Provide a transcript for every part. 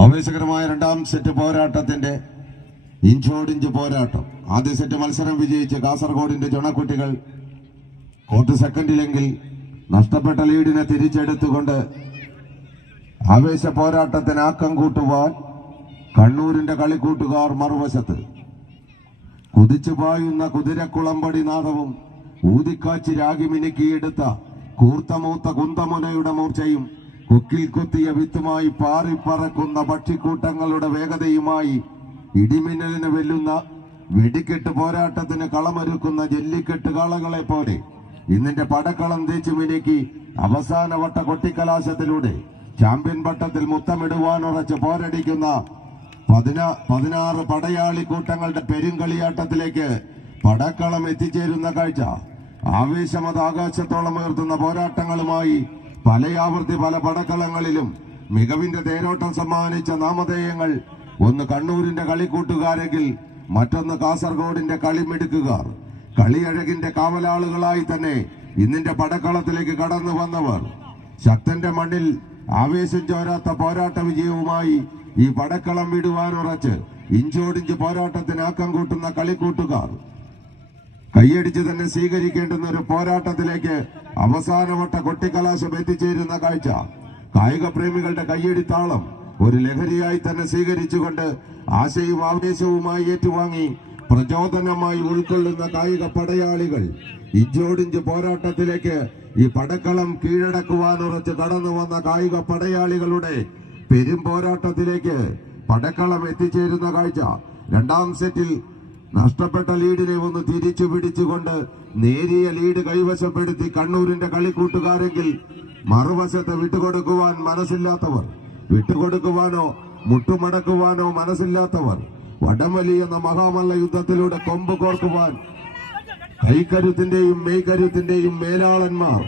ആവേശകരമായ രണ്ടാം സെറ്റ് പോരാട്ടത്തിന്റെ ഇഞ്ചോടിഞ്ച് പോരാട്ടം. ആദ്യ സെറ്റ് മത്സരം വിജയിച്ച് കാസർഗോഡിന്റെ ചുണക്കുട്ടികൾ കോർട്ട് സെക്കൻഡിലെങ്കിൽ നഷ്ടപ്പെട്ട ലീഡിനെ തിരിച്ചെടുത്തുകൊണ്ട് ആവേശ പോരാട്ടത്തിന് ആക്കം കൂട്ടുവാൻ കണ്ണൂരിന്റെ കളിക്കൂട്ടുകാർ മറുവശത്ത്. കുതിച്ചു പായുന്ന കുതിരക്കുളമ്പടി നാദവും ഊതിക്കാച്ചി രാഗി മിനുക്കിയെടുത്ത കൂർത്തമൂത്ത കുന്തമുനയുടെ മൂർച്ചയും കൊക്കിൽ കൊത്തിയ വിത്തുമായി പാറിപ്പറക്കുന്ന പക്ഷിക്കൂട്ടങ്ങളുടെ വേഗതയുമായി ഇടിമിന്നലിന് വെല്ലുന്ന വെടിക്കെട്ട് പോരാട്ടത്തിന് കളമൊരുക്കുന്ന ജല്ലിക്കെട്ട് കാളകളെ പോലെ ഇന്നിന്റെ പടക്കളം തേച്ചു മിനുക്കി അവസാനവട്ട കൊട്ടിക്കലാശത്തിലൂടെ ചാമ്പ്യൻ പട്ടത്തിൽ മുത്തമിടുവാനുറച്ച് പോരടിക്കുന്ന 16 പടയാളി കൂട്ടങ്ങളുടെ പെരുങ്കളിയാട്ടത്തിലേക്ക് പടക്കളം എത്തിച്ചേരുന്ന കാഴ്ച. ആവേശമത് ആകാശത്തോളം ഉയർത്തുന്ന പോരാട്ടങ്ങളുമായി പലയാവർത്തി പല പടക്കളങ്ങളിലും മികവിന്റെ തേരോട്ടം സമ്മാനിച്ച നാമധേയങ്ങൾ. ഒന്ന് കണ്ണൂരിന്റെ കളിക്കൂട്ടുകാരെങ്കിൽ മറ്റൊന്ന് കാസർഗോഡിന്റെ കളിമിടുക്കുകാർ. കളിയഴകിന്റെ കാവലാളുകളായി തന്നെ ഇന്നിന്റെ പടക്കളത്തിലേക്ക് കടന്നു വന്നവർ. ശക്തന്റെ മണ്ണിൽ ആവേശം ചോരാത്ത പോരാട്ട വിജയവുമായി ഈ പടക്കളം വിടുവാനുറച്ച് ഇഞ്ചോടിഞ്ച് പോരാട്ടത്തിന് ആക്കം കൂട്ടുന്ന കളിക്കൂട്ടുകാർ കൈയടിച്ച് തന്നെ സ്വീകരിക്കേണ്ടുന്ന ഒരു പോരാട്ടത്തിലേക്ക് അവസാനവട്ട കൊട്ടിക്കലാശം എത്തിച്ചേരുന്ന കാഴ്ച. കായിക പ്രേമികളുടെ കയ്യടിത്താളം ഒരു ലഹരിയായി തന്നെ സ്വീകരിച്ചുകൊണ്ട് ആശയും ആവേശവുമായി ഏറ്റുവാങ്ങി പ്രചോദനമായി ഉൾക്കൊള്ളുന്ന കായിക പടയാളികൾ ഇഞ്ചോടിഞ്ച് പോരാട്ടത്തിലേക്ക് ഈ പടക്കളം കീഴടക്കുവാനുറച്ച് കടന്നു വന്ന കായിക പടയാളികളുടെ പെരും പോരാട്ടത്തിലേക്ക് പടക്കളം എത്തിച്ചേരുന്ന കാഴ്ച. രണ്ടാം സെറ്റിൽ നഷ്ടപ്പെട്ട ലീഡിനെ ഒന്ന് തിരിച്ചു പിടിച്ചുകൊണ്ട് നേരിയ ലീഡ് കൈവശപ്പെടുത്തി കണ്ണൂരിന്റെ കളിക്കൂട്ടുകാരെങ്കിൽ മറുവശത്ത് വിട്ടുകൊടുക്കുവാൻ മനസ്സില്ലാത്തവർ, വിട്ടുകൊടുക്കുവാനോ മുട്ടുമടക്കുവാനോ മനസ്സില്ലാത്തവർ, വടംവലി എന്ന മഹാമല്ല യുദ്ധത്തിലൂടെ കൊമ്പ് കോർക്കുവാൻ കൈക്കരുത്തിന്റെയും മെയ്ക്കരുത്തിന്റെയും മേലാളന്മാർ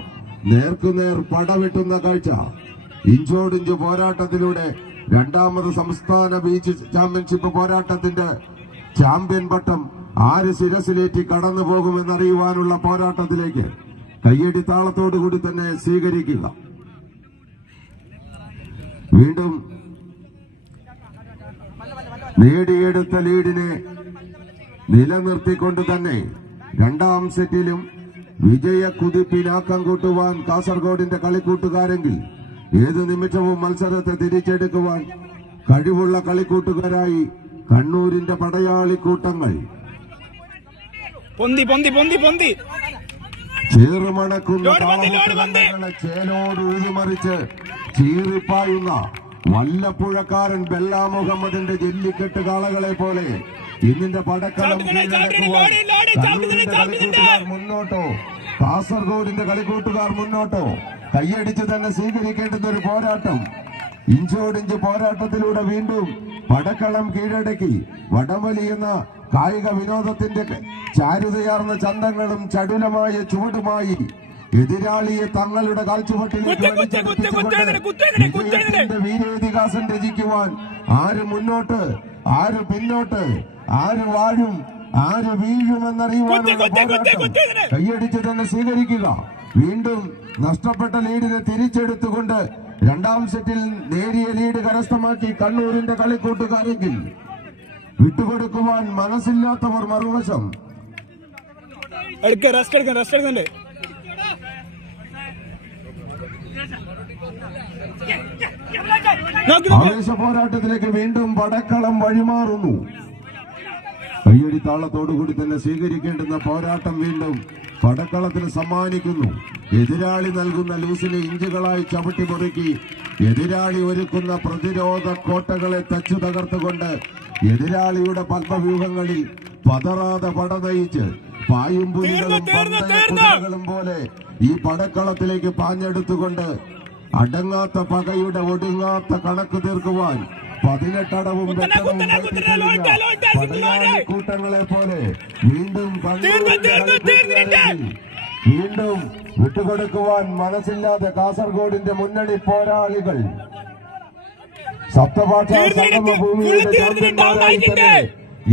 നേർക്കുനേർ പടവെട്ടുന്ന കാഴ്ച. ഇഞ്ചോടിഞ്ച് പോരാട്ടത്തിലൂടെ രണ്ടാമത് സംസ്ഥാന ബീച്ച് ചാമ്പ്യൻഷിപ്പ് പോരാട്ടത്തിന്റെ ചാമ്പ്യൻ പട്ടം ആര് ശിരസിലേറ്റി കടന്നു പോകുമെന്നറിയുവാനുള്ള പോരാട്ടത്തിലേക്ക് കയ്യടിത്താളത്തോടുകൂടി തന്നെ സ്വീകരിക്കുക. വീണ്ടും നേടിയെടുത്ത ലീഡിനെ നിലനിർത്തിക്കൊണ്ട് തന്നെ രണ്ടാം സെറ്റിലും വിജയ കുതിപ്പിനാക്കം കൂട്ടുവാൻ കാസർഗോഡിന്റെ കളിക്കൂട്ടുകാരെങ്കിൽ ഏത് നിമിഷവും മത്സരത്തെ തിരിച്ചെടുക്കുവാൻ കഴിവുള്ള കളിക്കൂട്ടുകാരായി കണ്ണൂരിന്റെ പടയാളിക്കൂട്ടങ്ങൾ. ചേറുമണക്കുന്ന ചേലോട് ഉഴുതിമറിച്ച് ചീറിപ്പായുന്ന വല്ലപ്പുഴക്കാരൻ ബെല്ലാ മുഹമ്മദിന്റെ ജല്ലിക്കെട്ട് കാളകളെ പോലെ ഇന്നിന്റെ പടക്കളം കളിക്കൂട്ടുകാർ മുന്നോട്ടോ, കാസർഗോഡിന്റെ കളിക്കൂട്ടുകാർ മുന്നോട്ടോ കൈയടിച്ച് തന്നെ സ്വീകരിക്കേണ്ടുന്ന ഒരു പോരാട്ടം. ഇഞ്ചോടിഞ്ച് പോരാട്ടത്തിലൂടെ വീണ്ടും പടക്കളം കീഴടക്കി വടംവലി എന്ന കായിക വിനോദത്തിന്റെ ചാരുതയാർന്ന ചന്തങ്ങളും ചടുലമായ ചുവടുമായി എതിരാളിയെ തങ്ങളുടെ കാൽച്ചുവട്ടിലേക്ക് വീരോതിഹാസം രചിക്കുവാൻ ആര് മുന്നോട്ട്, ആര് പിന്നോട്ട്, ആര് വാഴും, ആര് വീഴുമെന്നറിയുവാനുള്ള പോരാട്ടം കൈയടിച്ച് തന്നെ സ്വീകരിക്കുക. വീണ്ടും നഷ്ടപ്പെട്ട ലീഡിനെ തിരിച്ചെടുത്തുകൊണ്ട് രണ്ടാം സെറ്റിൽ നേരിയ ലീഡ് കരസ്ഥമാക്കി കണ്ണൂരിന്റെ കളിക്കൂട്ടുകാരെങ്കിൽ വിട്ടുകൊടുക്കുവാൻ മനസ്സില്ലാത്തവർ മറുവശം. ആവേശ പോരാട്ടത്തിലേക്ക് വീണ്ടും പടക്കളം വഴിമാറുന്നു. കയ്യടിത്താളത്തോടുകൂടി തന്നെ സ്വീകരിക്കേണ്ടുന്ന പോരാട്ടം വീണ്ടും പടക്കളത്തിന് സമ്മാനിക്കുന്നു. എതിരാളി നൽകുന്ന ലൂസിനെ ഇഞ്ചുകളായി ചവിട്ടി മുറുക്കി എതിരാളി ഒരുക്കുന്ന പ്രതിരോധ കോട്ടകളെ തച്ചു തകർത്തുകൊണ്ട് എതിരാളിയുടെ പത്മവ്യൂഹങ്ങളിൽ പതറാതെ പട നയിച്ച് പായും പുലികളും പോലെ ഈ പടക്കളത്തിലേക്ക് പാഞ്ഞെടുത്തുകൊണ്ട് അടങ്ങാത്ത പകയുടെ ഒടുങ്ങാത്ത കണക്ക് തീർക്കുവാൻ 18 അടവും കൂട്ടങ്ങളെ പോലെ വീണ്ടും വീണ്ടും വിട്ടുകൊടുക്കുവാൻ മനസ്സില്ലാതെ കാസർഗോഡിന്റെ മുന്നണി പോരാളികൾ സപ്തഭാഷാ സംഗമ ഭൂമിയുടെ ചാമ്പ്യന്മാരായി തന്നെ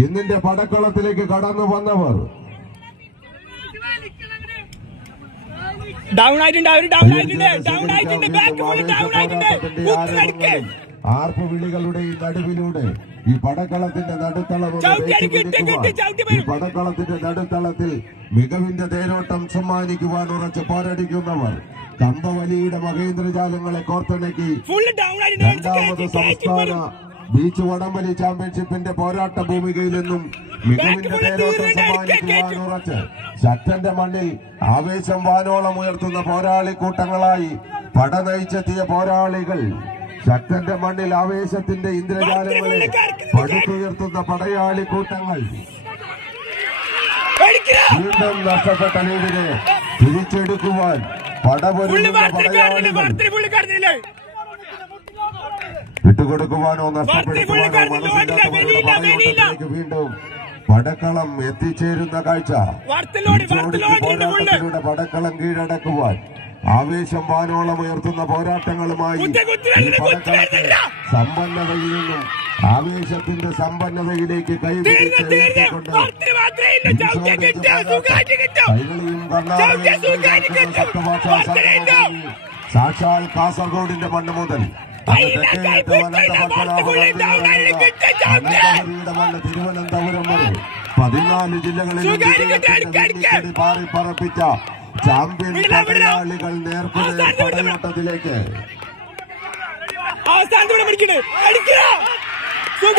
ഇന്നിന്റെ പടക്കളത്തിലേക്ക് കടന്നു വന്നവർ. ഡൗൺ ആയിട്ടുണ്ട്, അവര് ഡൗൺ ആയിട്ടുണ്ട്, ബാക്ക് ഫുൾ ഡൗൺ ആയിട്ടുണ്ട്. കുത്തിനടിക്ക് ആർപ്പ് വിളികളുടെ ഈ നടുവിലൂടെ ഈ പടക്കളത്തിന്റെ നടുത്തളം ഈ പടക്കളത്തിന്റെ നടുത്തളത്തിൽ മികവിന്റെ തേരോട്ടം സമ്മാനിക്കുവാൻ ഉറച്ച് പോരടിക്കുന്നവർ കമ്പവലിയുടെ മഹേന്ദ്രജാലങ്ങളെ കോർത്തിണക്കി രണ്ടാമത് സംസ്ഥാന ബീച്ച് വടംവലി ചാമ്പ്യൻഷിപ്പിന്റെ പോരാട്ട ഭൂമികയിൽ നിന്നും മികവിന്റെ തേരോട്ടം സമ്മാനിക്കുവാൻ ഉറച്ച് ശക്തന്റെ മണ്ണിൽ ആവേശം വാനോളം ഉയർത്തുന്ന പോരാളി കൂട്ടങ്ങളായി പട നയിച്ചെത്തിയ പോരാളികൾ ശക്തന്റെ മണ്ണിൽ ആവേശത്തിന്റെ ഇന്ദ്രജാലങ്ങളെ പടുത്തുയർത്തുന്ന പടയാളി കൂട്ടങ്ങൾ വീണ്ടും നഷ്ടപ്പെട്ട ലീഡിനെ തിരിച്ചെടുക്കുവാൻ പടപൊരുന്ന പടയാളികൾ വിട്ടുകൊടുക്കുവാനോ നഷ്ടപ്പെടുത്തുവാനോ മനസ്സിലാത്തവരുടെ പടയോട്ടത്തിലേക്ക് വീണ്ടും പടക്കളം എത്തിച്ചേരുന്ന കാഴ്ച. പോരാട്ടത്തിലൂടെ പടക്കളം കീഴടക്കുവാൻ ആവേശം വാനോളം ഉയർത്തുന്ന പോരാട്ടങ്ങളുമായി ഈ പടക്കളത്തെ സമ്പന്നതയിൽ നിന്നും ആവേശത്തിന്റെ സമ്പന്നതയിലേക്ക് കൈപിടിച്ചുകൊണ്ട് കൈകളിയും കർണാടകയും സാക്ഷാൽ കാസർഗോഡിന്റെ മണ്ണ് മുതൽ മണ്ണ് തിരുവനന്തപുരം വരെ 14 ജില്ലകളിൽ പാറി പറപ്പിച്ച ചാമ്പ്യൻ പടയാളികൾ നേർക്കുനേർ പടയോട്ടത്തിലേക്ക് അവസാനത്തോടെ